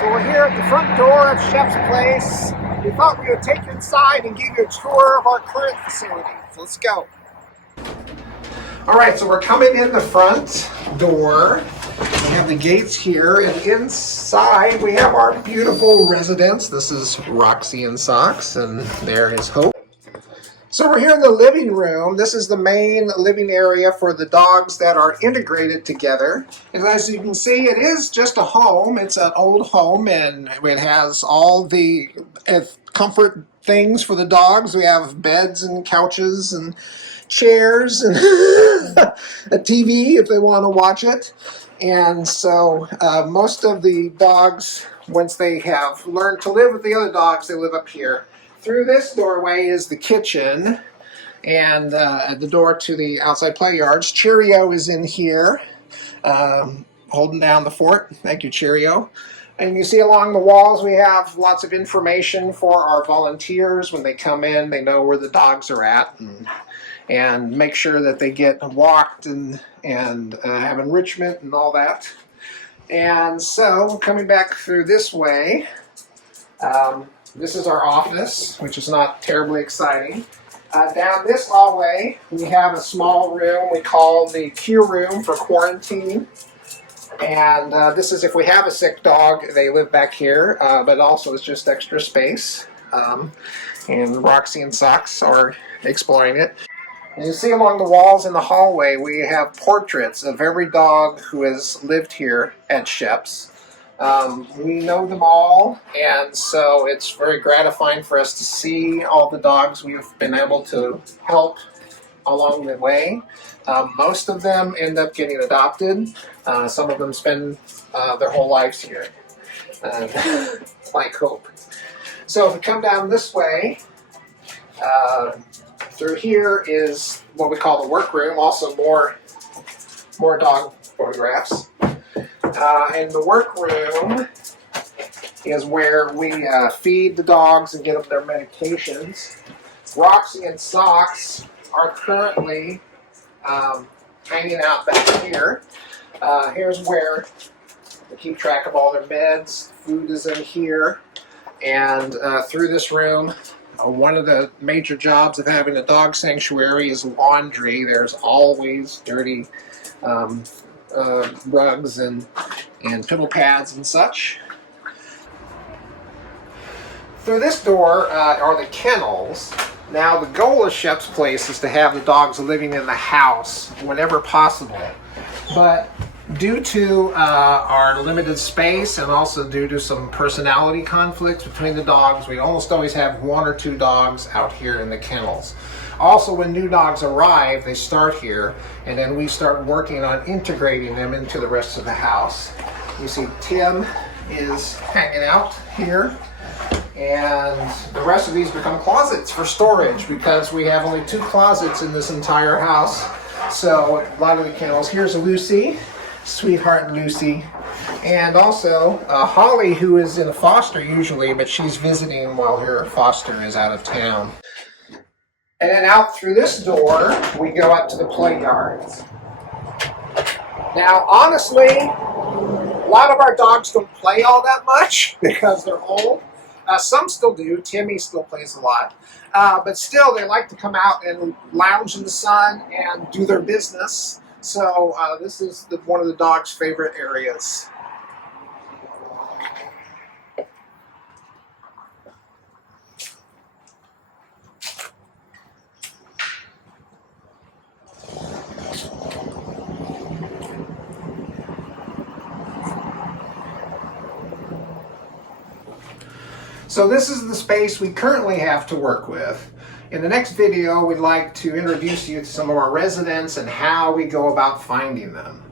So we're here at the front door of Chef's Place. We thought we would take you inside and give you a tour of our current facility. So let's go. All right, so we're coming in the front door. We have the gates here, and inside we have our beautiful residence. This is Roxy and Socks, and there is Hope. So we're here in the living room. This is the main living area for the dogs that are integrated together. And as you can see, it is just a home. It's an old home, and it has all the comfort things for the dogs. We have beds and couches and chairs and a TV if they want to watch it. And so most of the dogs, once they have learned to live with the other dogs, they live up here. Through this doorway is the kitchen and the door to the outside play yards. Cheerio is in here, holding down the fort. Thank you, Cheerio. And you see along the walls we have lots of information for our volunteers. When they come in, they know where the dogs are at and make sure that they get walked and have enrichment and all that. And so coming back through this way, this is our office, which is not terribly exciting. Down this hallway, we have a small room we call the Q room for quarantine. And this is if we have a sick dog, they live back here, but also it's just extra space. And Roxy and Socks are exploring it. And you see along the walls in the hallway, we have portraits of every dog who has lived here at Shep's. We know them all, and so it's very gratifying for us to see all the dogs we've been able to help along the way. Most of them end up getting adopted. Some of them spend their whole lives here, like Hope. So if we come down this way, through here is what we call the workroom, also more dog photographs. And the workroom is where we feed the dogs and get them their medications. Roxy and Socks are currently hanging out back here. Here's where we keep track of all their meds. Food is in here. And through this room, one of the major jobs of having a dog sanctuary is laundry. There's always dirty rugs and pillow pads and such. Through this door are the kennels. Now the goal of Shep's Place is to have the dogs living in the house whenever possible. But due to our limited space and also due to some personality conflicts between the dogs, we almost always have one or two dogs out here in the kennels. Also, when new dogs arrive, they start here, and then we start working on integrating them into the rest of the house. You see Tim is hanging out here, and the rest of these become closets for storage because we have only 2 closets in this entire house. So a lot of the kennels. Here's Lucy, sweetheart Lucy, and also Holly, who is in a foster usually, but she's visiting while her foster is out of town. And then out through this door, we go out to the play yards. Now, honestly, a lot of our dogs don't play all that much because they're old. Some still do. Timmy still plays a lot. But still, they like to come out and lounge in the sun and do their business. So this is one of the dogs' favorite areas. So this is the space we currently have to work with. In the next video, we'd like to introduce you to some of our residents and how we go about finding them.